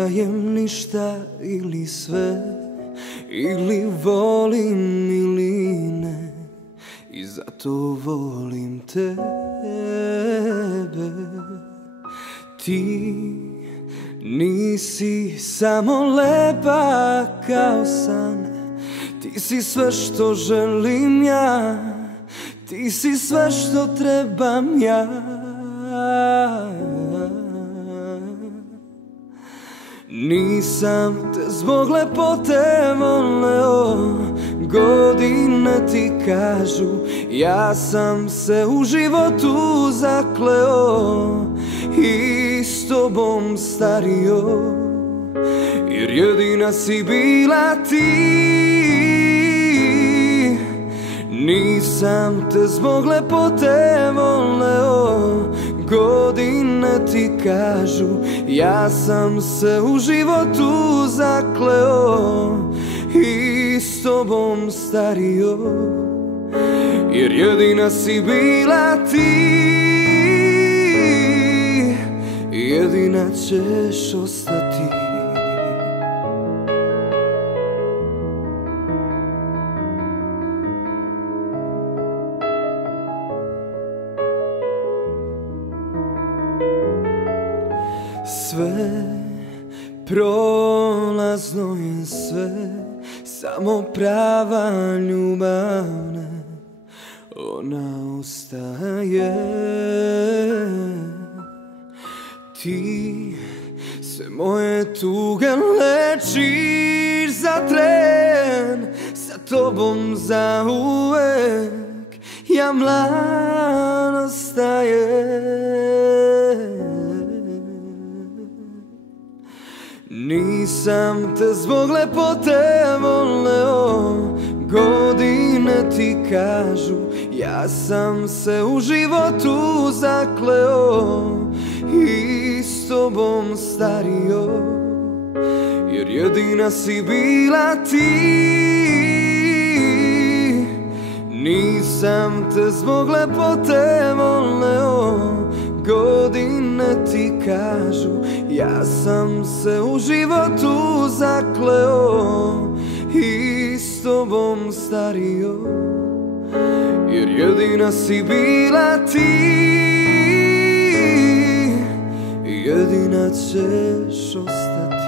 dajem ništa ili sve, ili volim ili ne, i zato volim tebe. Ti nisi samo lepa kao san, ti si sve što želim ja, ti si sve što trebam ja. Nisam te zbog lepote voleo, godine ti kažu, ja sam se u životu zakleo i s tobom stario, jer jedina si bila ti. Nisam te zbog lepote voleo, godine ti kažu, ja sam se u životu zakleo i s tobom stario, jer jedina si bila ti, jedina ćeš ostati. Sve prolazno je sve, samo prava ljubavna ona ostaje. Ti sve moje tuge lečiš za tren, sa tobom zauvek ja mlad ostajem. Nisam te zbog lepote voleo, godine ti kažu, ja sam se u životu zakleo i s tobom stario, jer jedina si bila ti. Nisam te zbog lepote voleo, godine ti kažu, ja sam se u životu zakleo i s tobom stario, jer jedina si bila ti, jedina ćeš ostati.